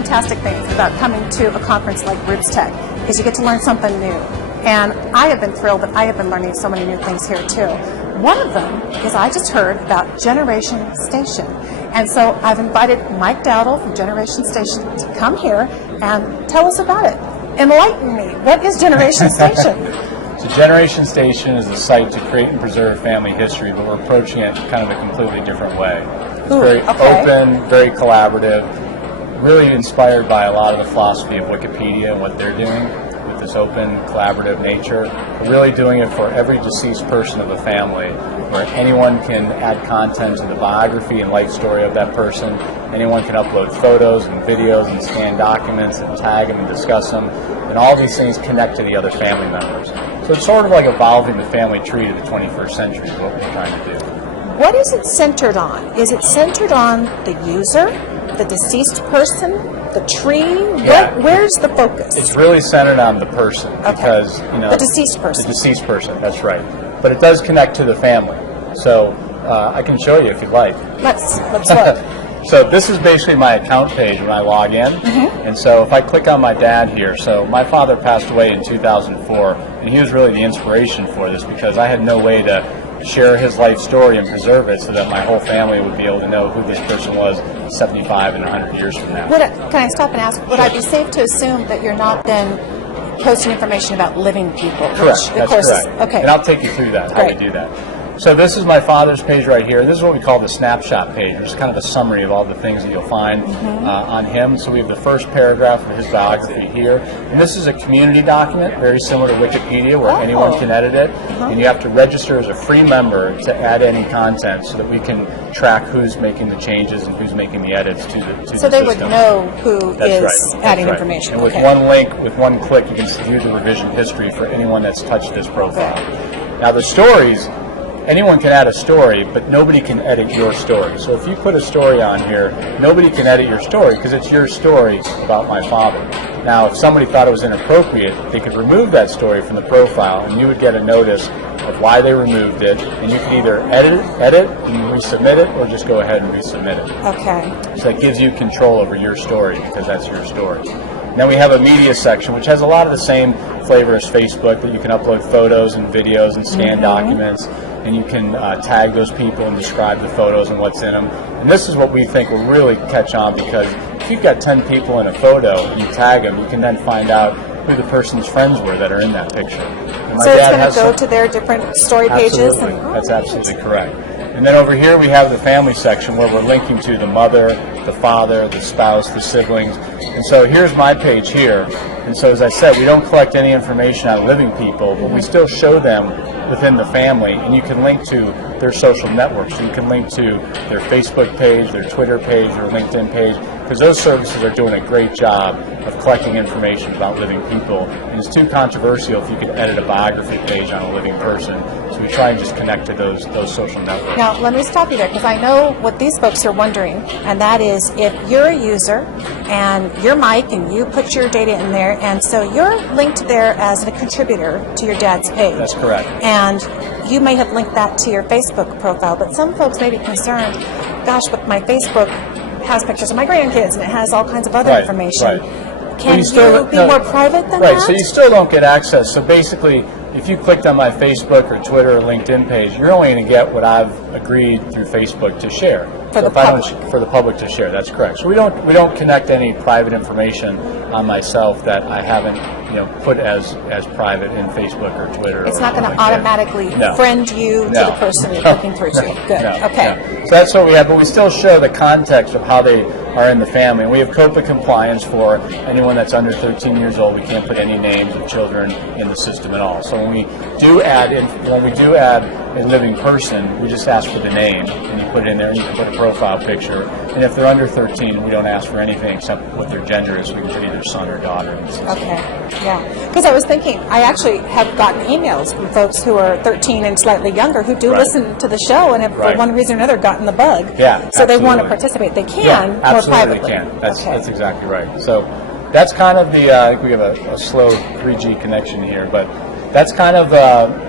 fantastic things about coming to a conference like RootsTech is you get to learn something new. And I have been thrilled that I have been learning so many new things here too. One of them is I just heard about GenerationStation. And so I've invited Mike Dowdle from GenerationStation to come here and tell us about it. Enlighten me. What is GenerationStation? So GenerationStation is a site to create and preserve family history, but we're approaching it kind of a completely different way. It's very open, very collaborative, really inspired by a lot of the philosophy of Wikipedia and what they're doing with this open, collaborative nature. We're really doing it for every deceased person of a family, where anyone can add content to the biography and life story of that person. Anyone can upload photos and videos and scan documents and tag them and discuss them. And all these things connect to the other family members. So it's sort of like evolving the family tree to the 21st century is what we're trying to do. What is it centered on? Is it centered on the user, the deceased person, the tree? Yeah. Where's the focus? It's really centered on the person because, the deceased person. The deceased person, that's right. But it does connect to the family. So I can show you if you'd like. Let's look. So this is basically my account page when I log in. And so if I click on my dad here, so my father passed away in 2004, and he was really the inspiration for this because I had no way to share his life story and preserve it so that my whole family would be able to know who this person was 75 and 100 years from now. Can I stop and ask, would I be safe to assume that you're not then posting information about living people? Correct, that's correct. Okay. And I'll take you through that, how to do that. So this is my father's page right here. This is what we call the snapshot page, which is kind of a summary of all the things that you'll find on him. So we have the first paragraph of his biography here. And this is a community document, very similar to Wikipedia, where anyone can edit it. And you have to register as a free member to add any content so that we can track who's making the changes and who's making the edits to the system. So they would know who is adding information. And with one link, with one click, you can view the revision history for anyone that's touched this profile. Now the stories, anyone can add a story, but nobody can edit your story. So if you put a story on here, nobody can edit your story because it's your story about my father. Now, if somebody thought it was inappropriate, they could remove that story from the profile, and you would get a notice of why they removed it, and you can either edit and resubmit it, or just go ahead and resubmit it. Okay. So that gives you control over your story because that's your story. Then we have a media section, which has a lot of the same flavor as Facebook, that you can upload photos and videos and scan documents, and you can tag those people and describe the photos and what's in them. And this is what we think will really catch on, because if you've got 10 people in a photo and you tag them, you can then find out who the person's friends were that are in that picture. So it's going to go to their different story pages? That's absolutely correct. And then over here we have the family section, where we're linking to the mother, the father, the spouse, the siblings. And so here's my page here. And so as I said, we don't collect any information on living people, but we still show them within the family, and you can link to their social networks. So you can link to their Facebook page, their Twitter page, their LinkedIn page, because those services are doing a great job of collecting information about living people. And it's too controversial if you could edit a biography page on a living person. So we try and just connect to those social networks. Now, let me stop you there, because I know what these folks are wondering, and that is, if you're a user and you're Mike and you put your data in there, and so you're linked there as a contributor to your dad's page. That's correct. And you may have linked that to your Facebook profile, but some folks may be concerned, gosh, but my Facebook has pictures of my grandkids and it has all kinds of other information. Can you be more private than that? Right, so you still don't get access. So basically, if you clicked on my Facebook or Twitter or LinkedIn page, you're only going to get what I've agreed through Facebook to share. For the public. For the public to share, that's correct. So we don't connect any private information on myself that I haven't put as private in Facebook or Twitter. It's not going to automatically friend you to the person you're looking through to. Good. Okay. So that's what we have, but we still show the context of how they are in the family. And we have COPA compliance for anyone that's under 13 years old. We can't put any names of children in the system at all. So when we do add a living person, we just ask for the name, and you put it in there, and you can put a profile picture. And if they're under 13, we don't ask for anything except what their gender is. We can put either son or daughter in the system. Okay, yeah. Because I was thinking, I actually have gotten emails from folks who are 13 and slightly younger who do listen to the show and have, for one reason or another, gotten the bug. Yeah, so they want to participate. They can more privately. They can. That's exactly right. So that's kind of the, I think we have a slow 3G connection here, but that's kind of,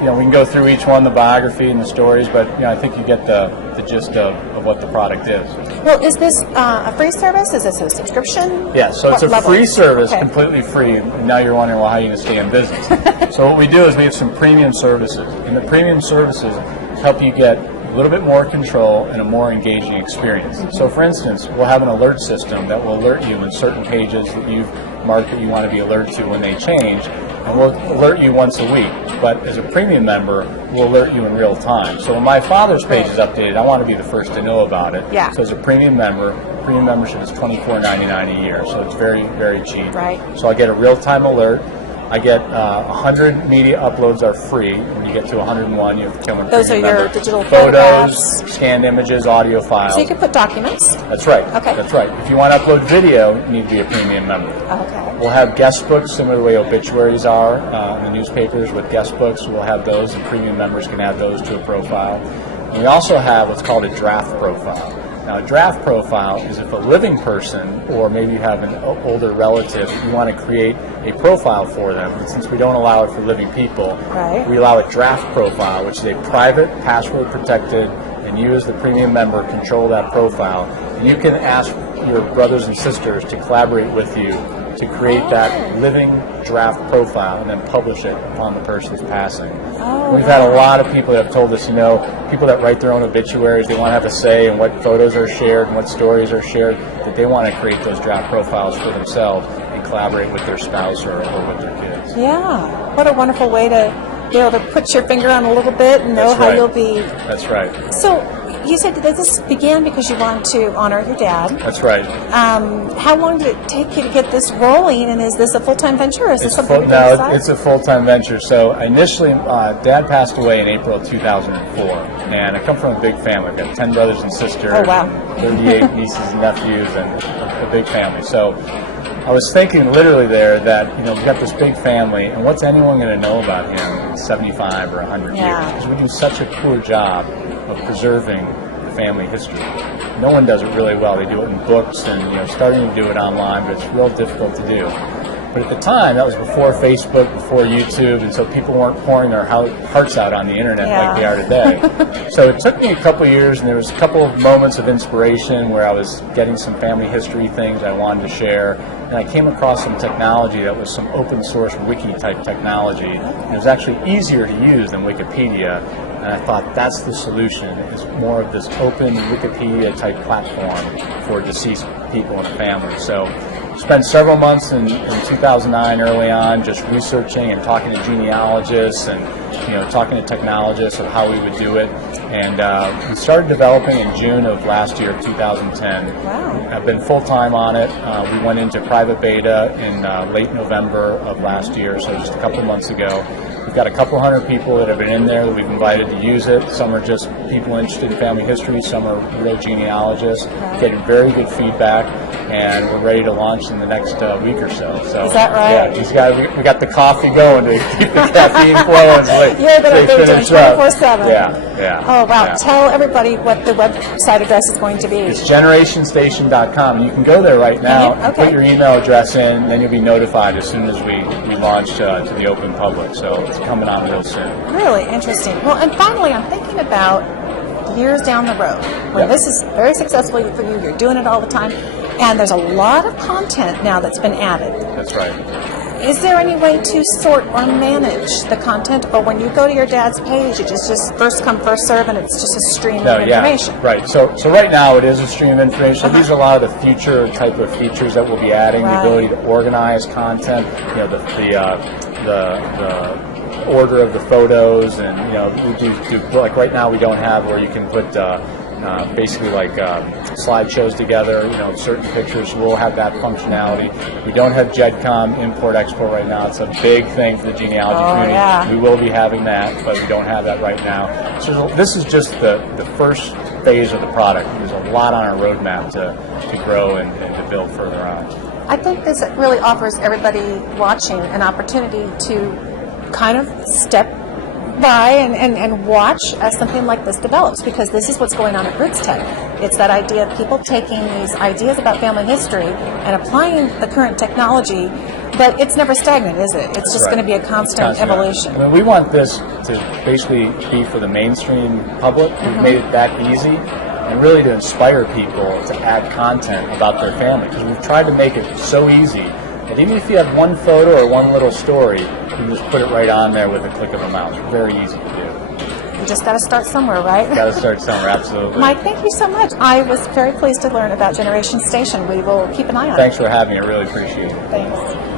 we can go through each one, the biography and the stories, but I think you get the gist of what the product is. Well, is this a free service? Is this a subscription? Yeah, so it's What a level? free service, Okay. completely free. And now you're wondering, well, how are you going to stay in business? So what we do is we have some premium services, and the premium services help you get a little bit more control and a more engaging experience. So for instance, we'll have an alert system that will alert you when certain pages that you've marked that you want to be alerted to when they change, and we'll alert you once a week. But as a premium member, we'll alert you in real time. So when my father's page is updated, I want to be the first to know about it. Yeah. So as a premium member, premium membership is $24.99 a year, so it's very, very cheap. Right. So I get a real-time alert. I get 100 media uploads are free. When you get to 101, you have to become a Those premium are your member. digital Photos, photographs. scanned images, audio files. So you can put documents. That's right. Okay. That's right. If you want to upload video, you need to be a premium member. Okay. We'll have guest books, similar to the way obituaries are in the newspapers with guest books. We'll have those, and premium members can add those to a profile. And we also have what's called a draft profile. Now, a draft profile is if a living person, or maybe you have an older relative, you want to create a profile for them. And since we don't allow it for living people, Right. we allow a draft profile, which is a private, password protected, and you as the premium member control that profile. And you can ask your brothers and sisters to collaborate with you to create that living draft profile and then publish it upon the person's passing. We've had a lot of people that have told us, people that write their own obituaries, they want to have a say in what photos are shared and what stories are shared, that they want to create those draft profiles for themselves and collaborate with their spouse or with their kids. Yeah. What a wonderful way to be able to put your finger on a little bit and know That's how right. you'll be. That's right. So you said that this began because you wanted to honor your dad. That's right. How long did it take you to get this rolling, and is this a full-time venture, or is this something you No, decide? it's a full-time venture. So initially, Dad passed away in April of 2004, and I come from a big family. I've got 10 brothers and sisters, Oh, wow. 38 nieces and nephews, and a big family. So I was thinking literally there that, we've got this big family, and what's anyone going to know about him in 75 or 100 Yeah. years? Because we do such a poor job of preserving family history. No one does it really well. They do it in books and starting to do it online, but it's real difficult to do. But at the time, that was before Facebook, before YouTube, and so people weren't pouring their hearts out on the internet like they are today. So it took me a couple of years, and there was a couple of moments of inspiration where I was getting some family history things I wanted to share, and I came across some technology that was some open source wiki type technology. And it was actually easier to use than Wikipedia. And I thought that's the solution, is more of this open Wikipedia type platform for deceased people and families. So spent several months in 2009 early on just researching and talking to genealogists and talking to technologists of how we would do it. And we started developing in June of last year, 2010. Wow. I've been full-time on it. We went into private beta in late November of last year, so just a couple months ago. We've got a couple hundred people that have been in there that we've invited to use it. Some are just people interested in family history. Some are real genealogists. Getting very good feedback, and we're ready to launch in the next week or so. So is that right? Yeah, we got the coffee going to keep the caffeine flowing. You're going to be doing 24/7. Yeah. Oh, wow. Yeah. Tell everybody what the website address is going to be. It's GenerationStation.com. You can go there right now and put your email address in, and then you'll be notified as soon as we launch to the open public. So it's coming on real soon. Really interesting. Well, and finally, I'm thinking about years down the road when this is very successful for you. You're doing it all the time, and there's a lot of content now that's been added. That's right. Is there any way to sort or manage the content, or when you go to your dad's page, it just first come, first serve, and it's just a stream of information? Right. So right now it is a stream of information. These are a lot of the future type of features that we'll be adding. The ability to organize content. The order of the photos, and we do like right now we don't have where you can put basically like slideshows together, certain pictures. We'll have that functionality. We don't have GEDCOM import-export right now. It's a big thing for the genealogy community. Yeah. We will be having that, but we don't have that right now. So this is just the first phase of the product. There's a lot on our roadmap to grow and to build further on. I think this really offers everybody watching an opportunity to kind of step by and watch as something like this develops, because this is what's going on at RootsTech. It's that idea of people taking these ideas about family history and applying the current technology, but it's never stagnant, is it? It's just going to be a constant evolution. I mean, we want this to basically be for the mainstream public. We've made it that easy, and really to inspire people to add content about their family, because we've tried to make it so easy that even if you have one photo or one little story, you can just put it right on there with a click of a mouse. Very easy to do. You just got to start somewhere, right? Got to start somewhere, absolutely. Mike, thank you so much. I was very pleased to learn about GenerationStation. We will keep an eye on it. Thanks for having me. I really appreciate it. Thanks.